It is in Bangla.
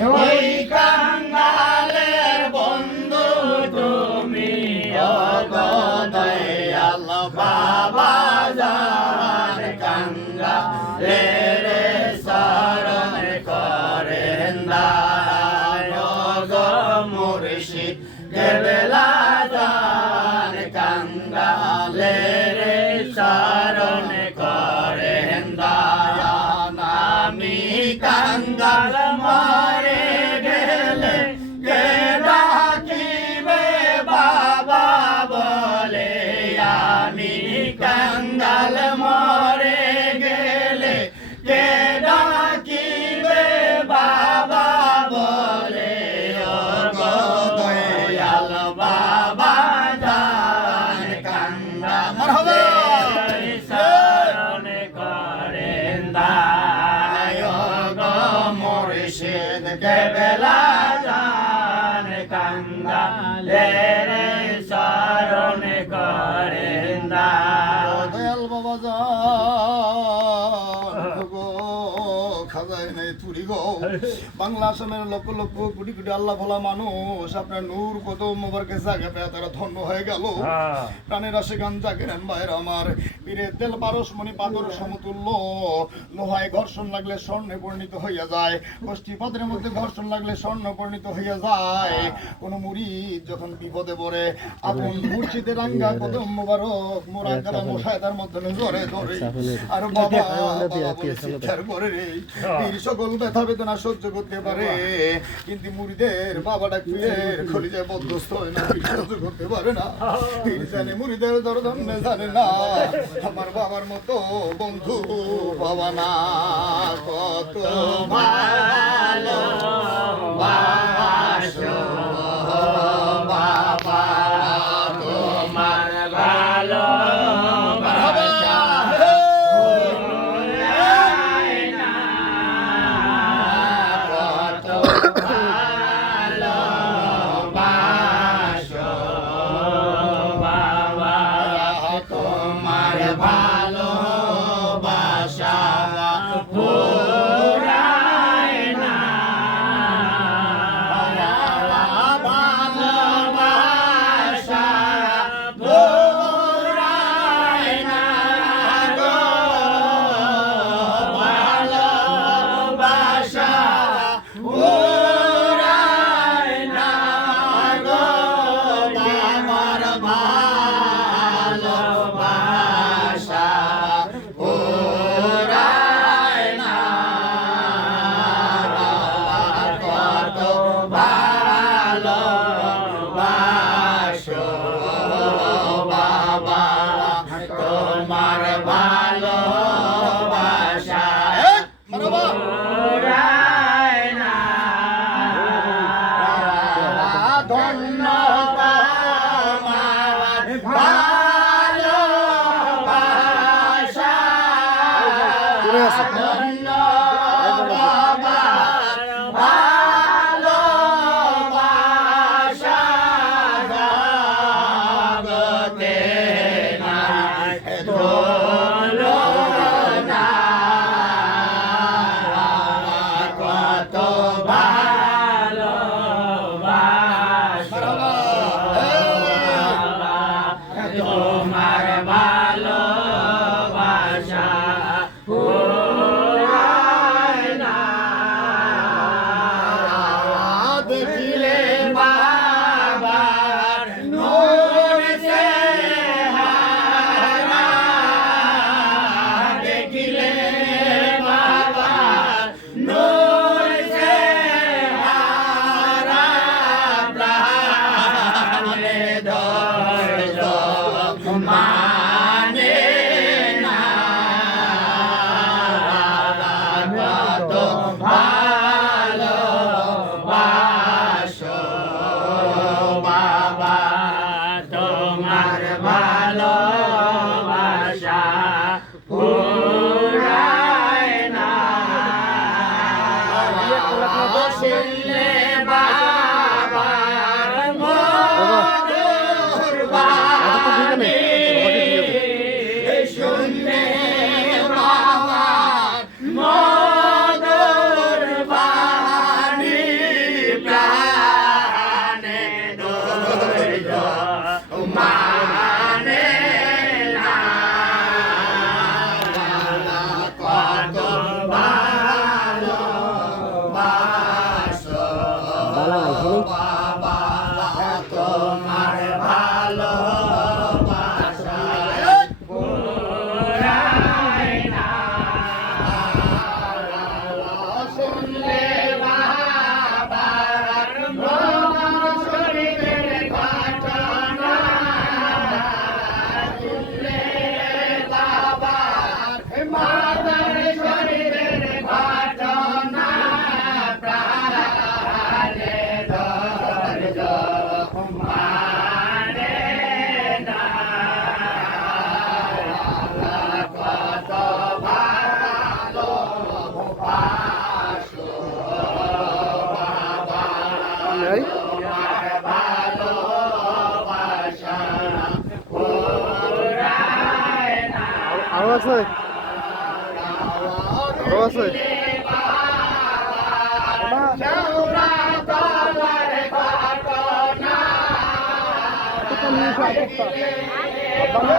ওই কাঙ্গালের বন্ধু তুমি ওগো দয়াল বাবা জান কাঙ্গালের শরণ করেন দান গো মুর্শিদ কেবলা জান কাঙ্গালের শরণ করেন দান আমি কাঙ্গাল মারে গেলে কে ডাকিবে বাবা বলে আমি কাঙ্গাল মারে গেলে কে ডাকিবে বাবা বলে ও গো দয়াল বাবা জান কাঙ্গালের শরণ করেন দায় গো মুর্শিদ কেবলা জান কাঙ্গালের শরণ করেন দায় দয়াল বাবা যান গো খাজায় নেই তুরি গো বাংলা আসামের লক্ষ লক্ষ কোটি কোটি আল্লাহ ভোলা মানুষ আপনার নূর কত মোবারকে জাগে পেয়ে তারা ধন্য হয়ে গেল প্রাণের আসে গান জাগেন ভাইয়ের আমার পীরের তেল পারসমণি পাথর সমতুল্য লোহায় ঘর্ষণ লাগলে স্বর্ণে পরিণত হইয়া যায় কষ্টি পাত্রের মধ্যে ঘর্ষণ লাগলে স্বর্ণ পরিণত হইয়া যায় কোন মুরিদ যখন বিপদে পড়ে আপন মুর্শিদের রাঙ্গা কদম মোবারক মোরা কারা মশায় তার মধ্যে ধরে ধরে আর বাবা শিক্ষার করে রে পীর সকল ব্যথা বেদনা সহ্য করতে পারে কিন্তু মুরিদের বাবাটা পীরের খলিজায় বদ্ধস্ত হয় না পীর সহ্য করতে পারে না পীর জানে মুরিদের দরদমে জানে না আমার বাবার মতো বন্ধু বাবা না কত ভালো বাসো বাবা তোমার ভালো মধুর বাণী আছে আরো আছে ঘটনা